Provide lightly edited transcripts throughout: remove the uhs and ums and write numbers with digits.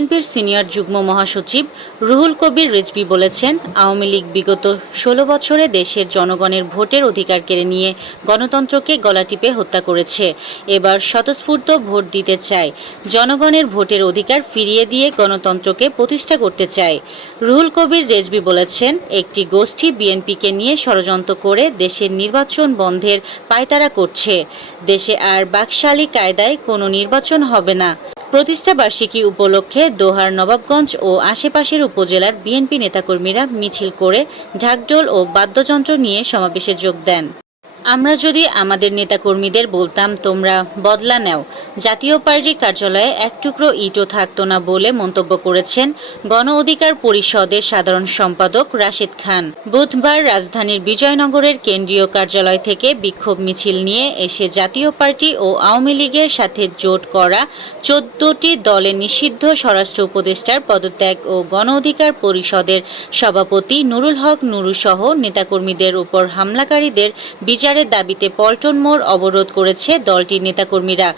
বিএনপির সিনিয়র যুগ্ম মহাসচিব রুহুল কবির রিজভী বলেছেন, আওয়ামী লীগ বিগত ১৬ বছরে দেশের জনগণের ভোটের অধিকার কেড়ে নিয়ে গণতন্ত্রকে গলা টিপে হত্যা করেছে। এবার স্বতঃস্ফূর্ত ভোট দিতে চায়, জনগণের ভোটের অধিকার ফিরিয়ে দিয়ে গণতন্ত্রকে প্রতিষ্ঠা করতে চায়। রুহুল কবির রিজভী বলেছেন, একটি গোষ্ঠী বিএনপিকে নিয়ে ষড়যন্ত্র করে দেশের নির্বাচন বন্ধের পায়তারা করছে। দেশে আর বাকশালী কায়দায় কোনো নির্বাচন হবে না। প্রতিষ্ঠাবার্ষিকী উপলক্ষে দোহার নবাবগঞ্জ ও আশেপাশের উপজেলার বিএনপি নেতাকর্মীরা মিছিল করে ঢাকঢোল ও বাদ্যযন্ত্র নিয়ে সমাবেশে যোগ দেন। আমরা যদি আমাদের নেতাকর্মীদের বলতাম তোমরা বদলা নেও, জাতীয় পার্টির কার্যালয়ে এক টুকরো ইটও থাকতো না বলে মন্তব্য করেছেন গণ অধিকার পরিষদের সাধারণ সম্পাদক রাশেদ খান। বুধবার রাজধানীর বিজয়নগরের কেন্দ্রীয় কার্যালয় থেকে বিক্ষোভ মিছিল নিয়ে এসে জাতীয় পার্টি ও আওয়ামী লীগের সাথে জোট করা ১৪টি দলের নিষিদ্ধ স্বরাষ্ট্র উপদেষ্টার পদত্যাগ ও গণ অধিকার পরিষদের সভাপতি নুরুল হক নুরুসহ নেতাকর্মীদের উপর হামলাকারীদের বিচারের দাবিতে পল্টন মোড় অবরোধ করেছে দলটির নেতাকর্মীরা।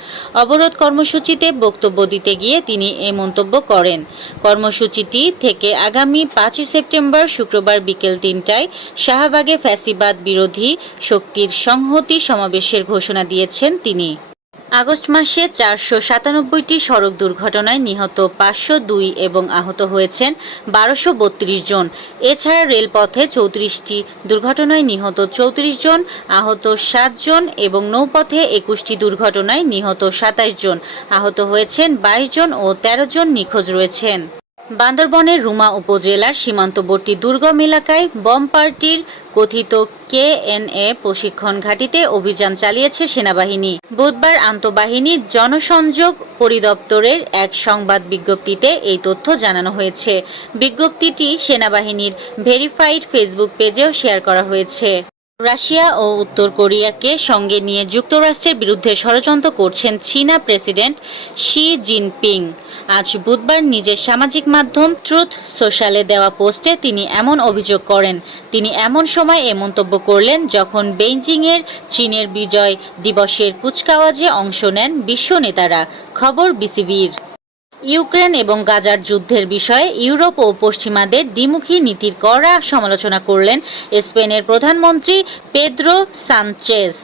অবরোধ কর্মসূচিতে বক্তব্য দিতে গিয়ে তিনি এ মন্তব্য করেন। কর্মসূচিটি থেকে আগামী ৫ সেপ্টেম্বর শুক্রবার বিকেল ৩টায় শাহবাগে ফ্যাসিবাদ বিরোধী শক্তির সংহতি সমাবেশের ঘোষণা দিয়েছেন তিনি। আগস্ট মাসে ৪৯৭টি সড়ক দুর্ঘটনায় নিহত ৫০২ এবং আহত হয়েছেন ১২৩২ জন। এছাড়া রেলপথে ৩৪টি দুর্ঘটনায় নিহত ৩৪ জন, আহত ৭ জন এবং নৌপথে ২১টি দুর্ঘটনায় নিহত ২৭ জন, আহত হয়েছেন ২২ জন ও ১৩ জন নিখোঁজ রয়েছেন। বান্দরবনের রুমা উপজেলার সীমান্তবর্তী দুর্গম এলাকায় বম পার্টির কথিত কেএনএ প্রশিক্ষণ ঘাঁটিতে অভিযান চালিয়েছে সেনাবাহিনী। বুধবার আন্তঃবাহিনী জনসংযোগ পরিদপ্তরের এক সংবাদ বিজ্ঞপ্তিতে এই তথ্য জানানো হয়েছে। বিজ্ঞপ্তিটি সেনাবাহিনীর ভেরিফাইড ফেসবুক পেজেও শেয়ার করা হয়েছে। রাশিয়া ও উত্তর কোরিয়াকে সঙ্গে নিয়ে যুক্তরাষ্ট্রের বিরুদ্ধে ষড়যন্ত্র করছেন চীনা প্রেসিডেন্ট শি জিনপিং। আজ বুধবার নিজের সামাজিক মাধ্যম ট্রুথ সোশ্যালে দেওয়া পোস্টে তিনি এমন অভিযোগ করেন। তিনি এমন সময় এ মন্তব্য করলেন যখন বেইজিংয়ের চীনের বিজয় দিবসের কুচকাওয়াজে অংশ নেন বিশ্ব নেতারা। খবর বিসিবির। ইউক্রেন এবং গাজার যুদ্ধের বিষয়ে ইউরোপ ও পশ্চিমাদের দ্বিমুখী নীতির কড়া সমালোচনা করলেন স্পেনের প্রধানমন্ত্রী পেদ্রো সানচেজ।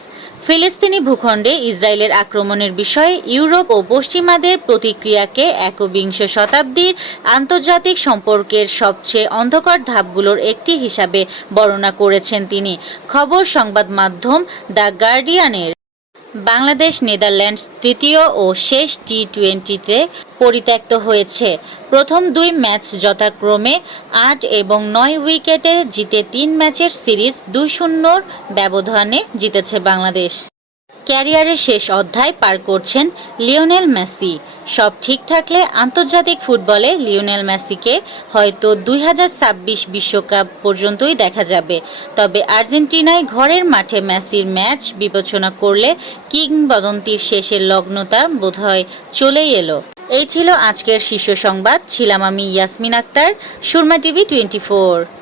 ফিলিস্তিনি ভূখণ্ডে ইসরায়েলের আক্রমণের বিষয়ে ইউরোপ ও পশ্চিমাদের প্রতিক্রিয়াকে একবিংশ শতাব্দীর আন্তর্জাতিক সম্পর্কের সবচেয়ে অন্ধকার ধাপগুলোর একটি হিসাবে বর্ণনা করেছেন তিনি। খবর সংবাদ মাধ্যম দ্য গার্ডিয়ানের। বাংলাদেশ নেদারল্যান্ডস তৃতীয় ও শেষ টি-20তে পরিত্যক্ত হয়েছে। প্রথম ২ ম্যাচ যথাক্রমে ৮ এবং ৯ উইকেটে জিতে ৩ ম্যাচের সিরিজ ২-০ ব্যবধানে জিতেছে বাংলাদেশ। ক্যারিয়ারের শেষ অধ্যায় পার করছেন লিওনেল মেসি। সব ঠিক থাকলে আন্তর্জাতিক ফুটবলে লিওনেল মেসিকে হয়তো ২০২৬ বিশ্বকাপ পর্যন্তই দেখা যাবে। তবে আর্জেন্টিনায় ঘরের মাঠে মেসির ম্যাচ বিবেচনা করলে কিংবদন্তির শেষের লগ্নতা বোধহয় চলেই এলো। এই ছিল আজকের শীর্ষ সংবাদ। ছিলাম আমি ইয়াসমিন আক্তার, সুরমা টিভি 24।